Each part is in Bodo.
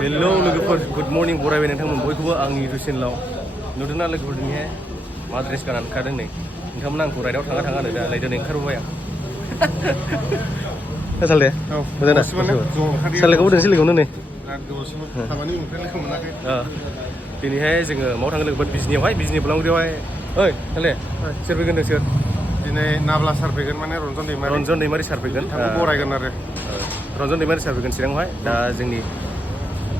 हेलौ लोगोफोर गुड मर्निं बरायबाय नोंथांमोन बयखौबो आंनि इउटुब चेनेलाव नुदोंना लोगोफोर दिनैहाय मा ड्रेस गाननानै ओंखारदों नै नोंथांमोना आंखौ राइडआव थाङा थाङा होनो दालाय दिनै ओंखारबोबाय आं साले मोजां दा सालेखौ बोदों सिलिखौनो नै दिनैहाय जोङो माव थाङो लोगोफोर बिजनियावहाय बिजनि बलांगुरियावहाय ओइ साले सोर फैगोन नोंसोर दिनै नाब्ला सार फैगोन माने रन्जन दैमारि सार फैगोन बरायगोन आरो रन्जन दैमारि सार फैगोन चिराङावहाय दा जोंनि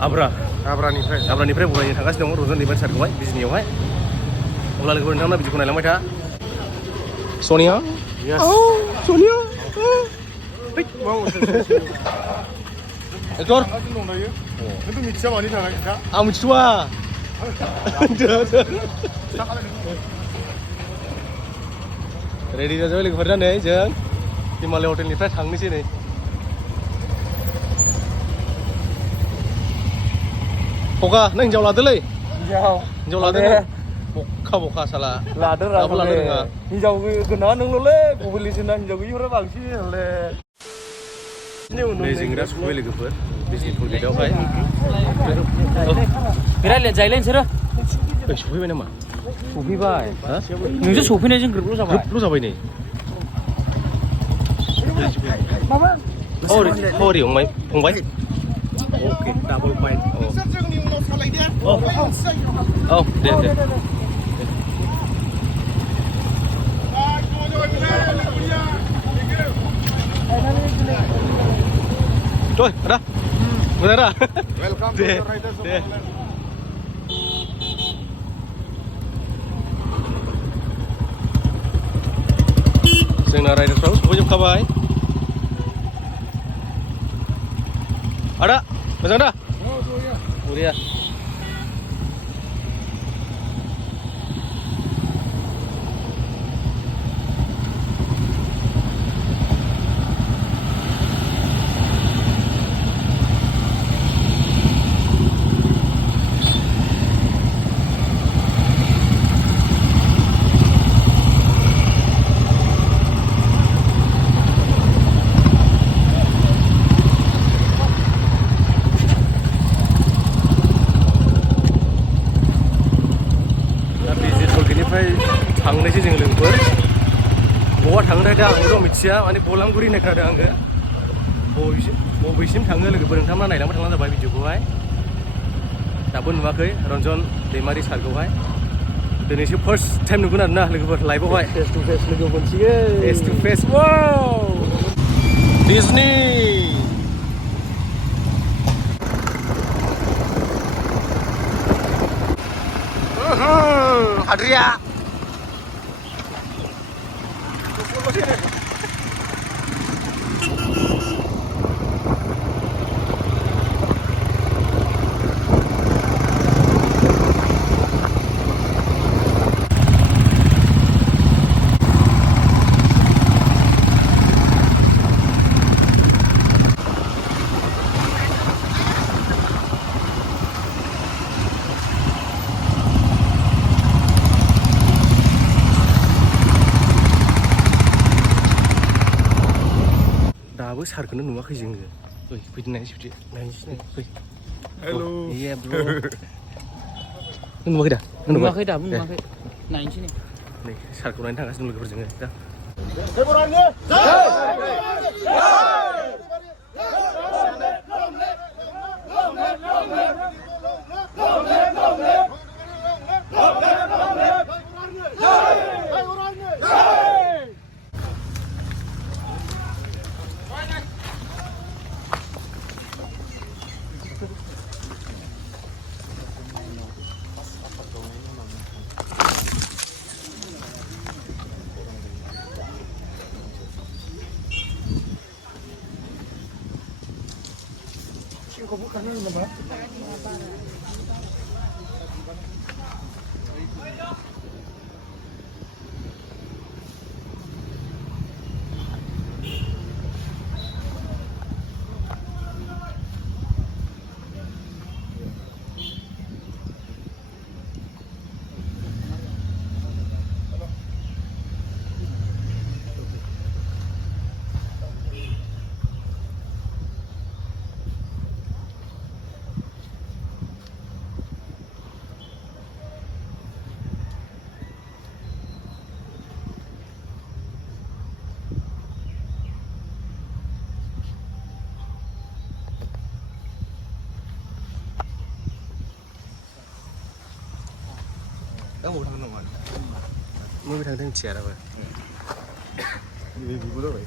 आब्रानिफ्राय बरायनो थांगासिनो दङ रन्जन दैमारि सारखौहाय बिजनियावहाय अब्ला लोगोफोर नोंथांमोना भिडिअखौ नायलांबाय था सनिया सनिया एक्टर आं मिथिथ'वा रेडि जाजोब्बाय लोगोफोर दा नै जों हिमालय हटेलनिफ्राय थांनोसै नै फका नों हिन्जाव लादोलै हिन्जाव लादो बखा साला लादो नोङा हिन्जाव गोनाङा नोंल'लै गुबुनलिसोना हिन्जाव गैयिफोरा बांसिन हले नै जों दा सफैबाय लोगोफोर बिजनि टल गेटआवहाय रायलाय जायलाय नोंसोरो सफैबाय नामा सफैबाय नोंसोर सफैनायजों ग्रोबल' जाबाय नै हरि फंबाय अके डाबल पइन्ट औ दे Thôi, ada. Bener dah. Welcome to the Riders of Holland. जोंना राइडारफ्राबो सफैजोबखाबाय आदा मोजां दा बरिया थांनोसै जों लोगोफोर बहा थांनो दा आंबो मिथिया माने बलांगुरि होननाय खोनादों आङो बबेसिम थाङो लोगोफोर नोंथांमोना नायलांबाय थांब्लानो जाबाय भिडिअखौहाय दाबो नुवाखै रन्जन दैमारि सारखौहाय दिनैसो फार्स्ट टाइम नुगोन आरोना लोगोफोर लाइभआवहाय फेस टु फेस लोगो मोनसिगोन फेस टु फेस वाव डिजनी Adria दाबो सारखौनो नुवाखै जोङो फैदो नायनोसै फै हेलौ ये ब्र नुवाखै दा नुवाखै दाबो नुवाखै नायनोसै नै सारखौ नायनो थांगासिनो लोगोफोर जोङो दा दा बबाव थांगोन नामा बबे थांदों मिथिया दाबो बेबो जाबाय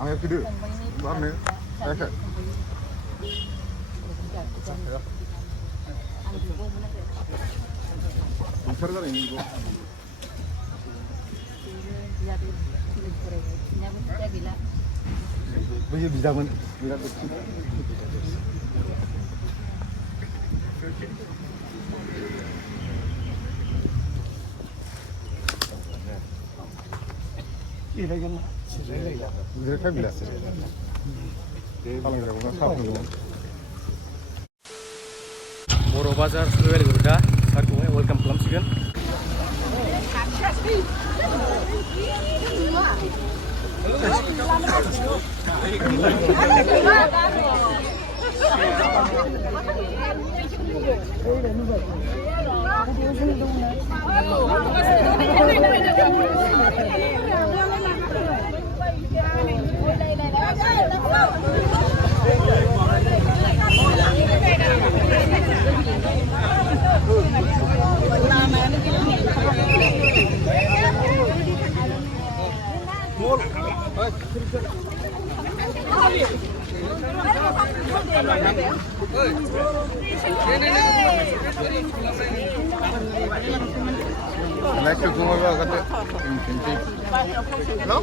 आं फैदो बारनो जायाखै ओंखार जानायनि बेखौ बैयो बिदामोन बिराद जिरायखाय बिला खालामग्राखौनो साफुन बर' बाजार सफैबाय लोगोफोर दा सारखौहाय वेलकाम खालामसिगोन Naik ke rumah gua kata. No?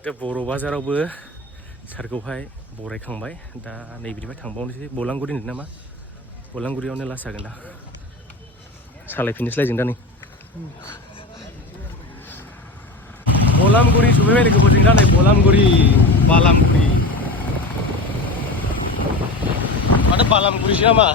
दा बर' बाजारावबो सारखौहाय बरायखांबाय दा नै बिनिफ्राय थांबावनोसै बलांगुरि होनो नामा बलांगुरियावनो लास जागोन दा सालायफिननोसैलाय जों दा नै बलामगुरि सफैबाय लोगोफोर जों दा नै बलामगुरि बालामगुरि माथो बालामगुरिसो नामा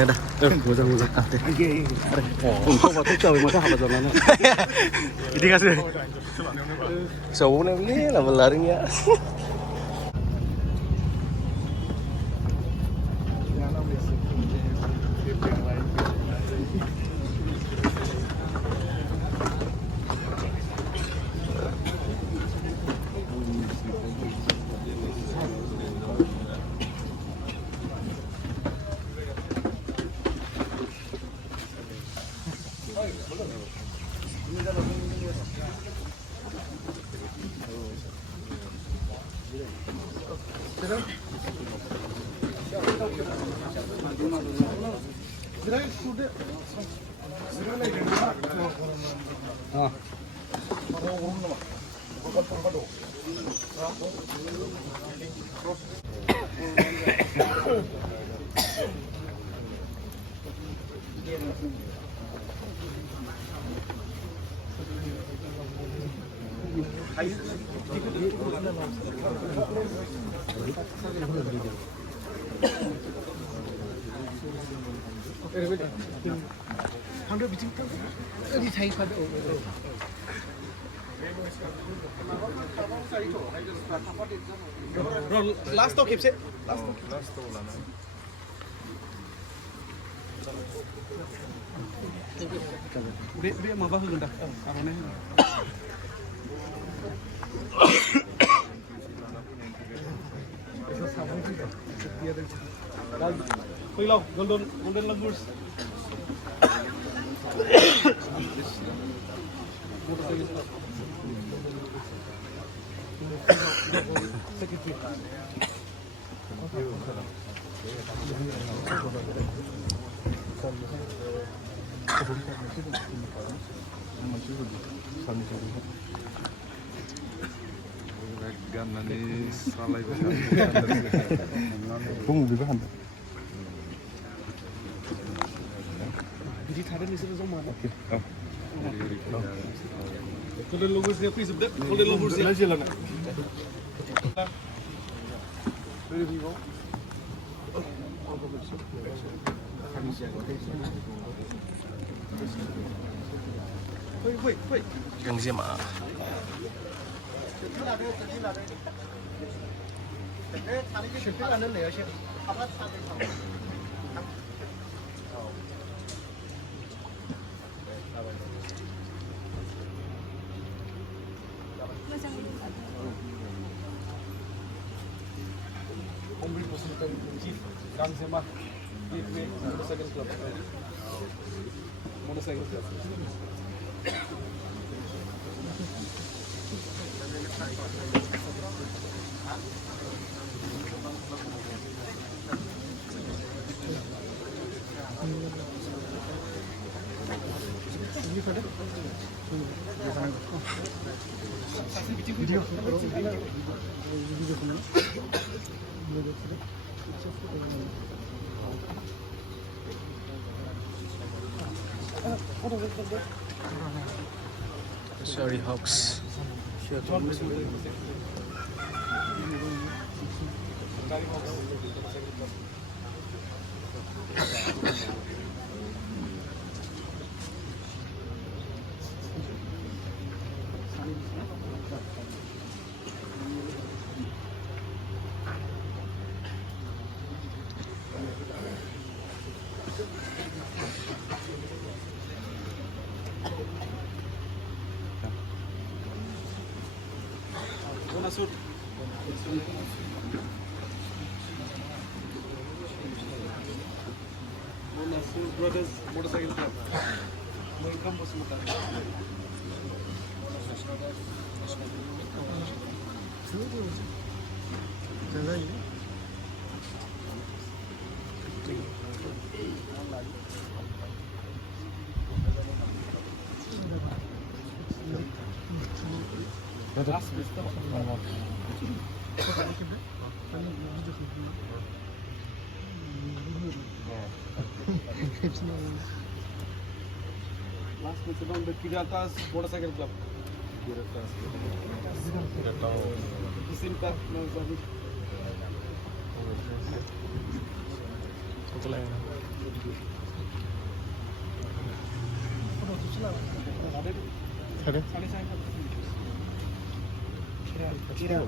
Ada dah. Muzah. Ah, deh. Untuk waktu jauh masa apa jalan? Ini kasih. Soalnya ini lah berlarinya. Last talk hepsi. Be माबा होगोन दा आर'नाइ होगोन Failau, golden lagurs. Ganani salai Bung juga kan. Jadi ada di sini semua. Oke. Golden lagurs dia please update. Golden lagurs dia. Jalan. Wait. Yang siapa? Omri Position Chief Kang Sema Gateway Motorcycle Club. Motorcycle Club. Video. Sorry, Hawks. Bonasur. Bonasur Brothers Motorcycle Club. Welcome Bosmuta. Last month around the Kiratas Motorcycle Club. Isimta Nazabi. Ada? Kira.